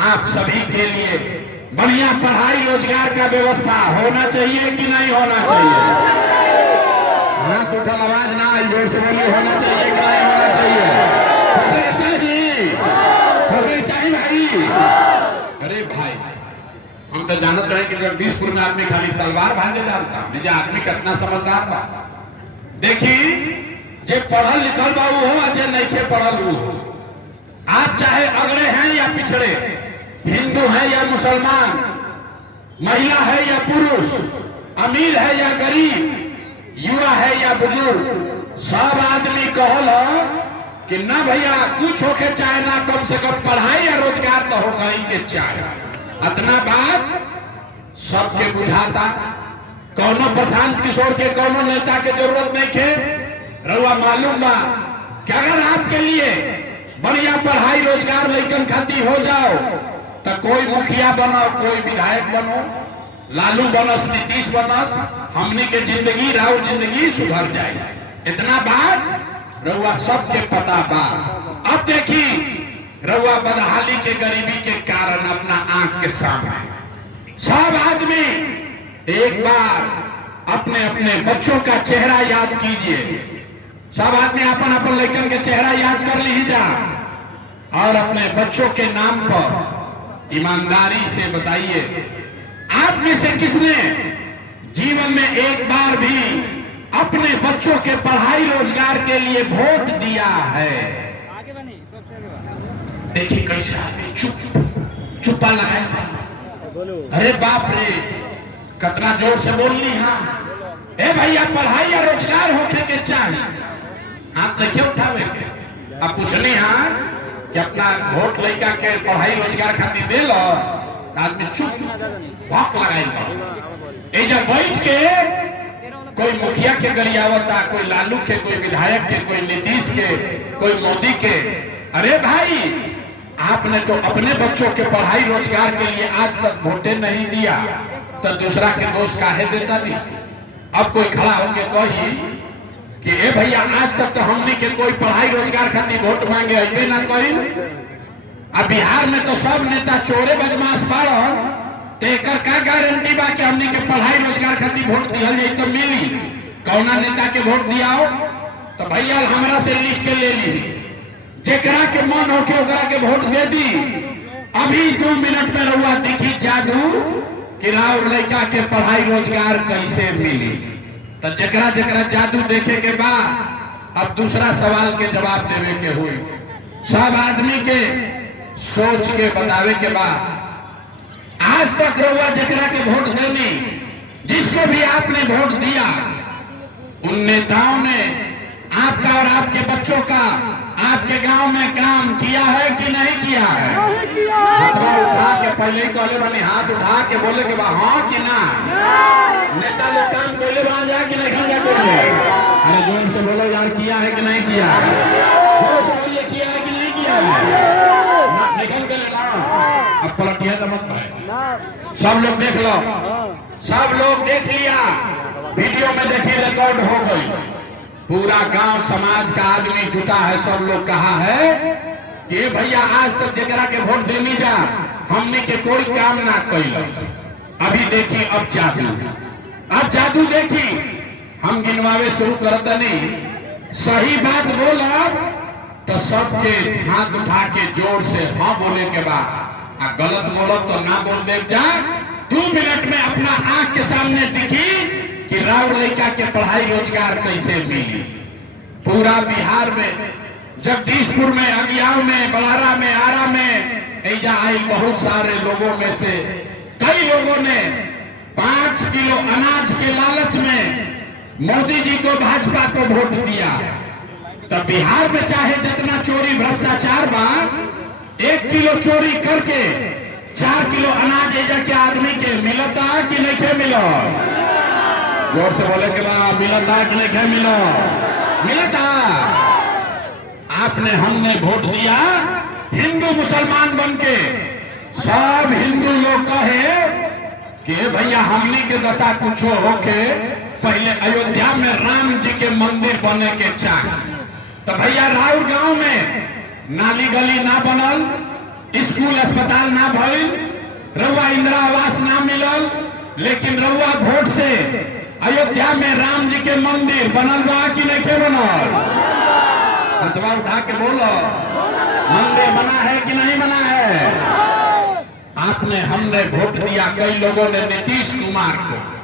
आप सभी के लिए बढ़िया पढ़ाई रोजगार का व्यवस्था होना चाहिए कि नहीं होना चाहिए? हाथ उठा, आवाज ना आई, जोर से बोलिए, होना चाहिए कि नहीं होना चाहिए? चाहिए भाई। अरे भाई, हम तो जानते रहे कि जगदीशपुर में आदमी खाली तलवार भांजे जानता, निजा आदमी कितना समझदार बा। देखी, जे पढ़ल लिखल बा वो हो, जे नहीं पढ़ल वो हो। आप चाहे अगड़े हैं या पिछड़े, हिंदू है या मुसलमान, महिला है या पुरुष, अमीर है या गरीब, युवा है या बुजुर्ग, सब आदमी कहल कि ना भैया कुछ होके चाहे ना, कम से कम पढ़ाई या रोजगार तो हो कहीं के चाहे। इतना बात सबके बुझाता। कौनो प्रशांत किशोर के, कौनो नेता के जरूरत नहीं थे। रउआ मालूम बा कि अगर आपके लिए बढ़िया पढ़ाई रोजगार लइकन खाती हो जाओ तो कोई मुखिया बनो, कोई विधायक बनो, लालू बनस, नीतीश बनस, हमने के जिंदगी, राउर जिंदगी सुधर जाए। इतना बात रउआ सबके पता बा। अब देखी, रउआ बदहाली के, गरीबी के कारण अपना आंख के सामने सब आदमी एक बार अपने अपने बच्चों का चेहरा याद कीजिए। सब आदमी अपन अपन लड़कन के चेहरा याद कर लीजिए और अपने बच्चों के नाम पर ईमानदारी से बताइए, आप में से किसने जीवन में एक बार भी अपने बच्चों के पढ़ाई रोजगार के लिए वोट दिया है? देखिए कैसे आदमी चुप्पा लगाए। अरे बाप रे, कितना जोर से बोलनी। हाँ ए भैया, पढ़ाई या रोजगार होके के चाहिए, हाथ नहीं क्यों उठावे के? अब पूछनी हाँ कि अपना वोट लड़का के पढ़ाई रोजगार खातिर दे लो, आदमी चुप भौंक लगाई। जब बैठ के कोई मुखिया के गरियावता, कोई लालू के, कोई विधायक के, कोई नीतीश के, कोई मोदी के। अरे भाई, आपने तो अपने बच्चों के पढ़ाई रोजगार के लिए आज तक वोटे नहीं दिया, तो दूसरा के दोष काहे देता नहीं? अब कोई खड़ा होके कही कि ए भैया, आज तक तो हमने के कोई पढ़ाई रोजगार खातिर वोट मांगे अबे ना कही। अब बिहार में तो सब नेता चोरे बदमाश बाड़न, तो एकर का गारंटी बा कि हमने के पढ़ाई रोजगार खातिर वोट दिया जाए तो मिली? कौना नेता के वोट दियाओ तो भैया हमरा से लिख के ले ली, जेकरा के मन होके ओकरा के वोट दे दी। अभी 2 मिनट में रहुआ दिखी जादू कि राउर लड़का के पढ़ाई रोजगार कैसे मिली। तो जेकरा जेकरा जादू देखे के बाद अब दूसरा सवाल के जवाब देवे के हुई। सब आदमी के सोच के बतावे के बाद आज तक रहुआ जेकरा के वोट देनी, जिसको भी आपने वोट दिया, उन नेताओं ने आपका और आपके बच्चों का आपके गांव में काम किया है कि नहीं किया है? हाथवा उठा के पहले ही कहले बनी, हाथ उठा के बोले के बाद हाँ कि ना? नेता लोग काम कैले बन जाए कि नहीं खा जाए? अरे जोर से बोलो यार, किया है कि नहीं किया है? जोर से बोलिए, किया है कि नहीं किया है? निकल के लेना, अब पलटिया तो मत भाई। सब लोग देख लो, सब लोग देख लिया, वीडियो में देखिए, रिकॉर्ड हो गई। पूरा गांव समाज का आदमी जुटा है, सब लोग कहा है कि भैया आज तक जगरा के वोट देनी जा, हमने के कोई काम ना कैल। अभी देखी, अब जादू देखी, हम गिनवावे शुरू करत नहीं। सही बात बोलब तो सबके हाथ उठा के जोर से हाँ बोले के बाद, गलत बोलब तो ना बोल दे जा। 2 मिनट में अपना आंख के सामने दिखी कि राउर लड़का के पढ़ाई रोजगार कैसे मिली। पूरा बिहार में, जगदीशपुर में, अगियाव में, बलारा में, आरा में, ऐजा आई बहुत सारे लोगों में से कई लोगों ने 5 किलो अनाज के लालच में मोदी जी को, भाजपा को वोट दिया। तब बिहार में चाहे जितना चोरी भ्रष्टाचार बा, 1 किलो चोरी करके 4 किलो अनाज ऐजा के आदमी के मिलता कि नहीं के मिलो? जोर से बोले के बाद मिलता कि नहीं के मिलो? मिलता। आपने, हमने वोट दिया हिंदू मुसलमान बनके। सब हिंदू लोग कहे कि भैया हमनी के दशा कुछ होके पहले अयोध्या में राम जी के मंदिर बने के चाहिए। तो भैया राउर गांव में नाली गली ना बनल, स्कूल अस्पताल ना भइल, रउआ इंदिरा आवास ना मिलल, लेकिन रउआ वोट से अयोध्या में राम जी के मंदिर बनल बा कि नहीं बनल? हथवा उठा के बोलो, मंदिर बना है कि नहीं बना है? आपने हमने वोट दिया, कई लोगों ने नीतीश कुमार को,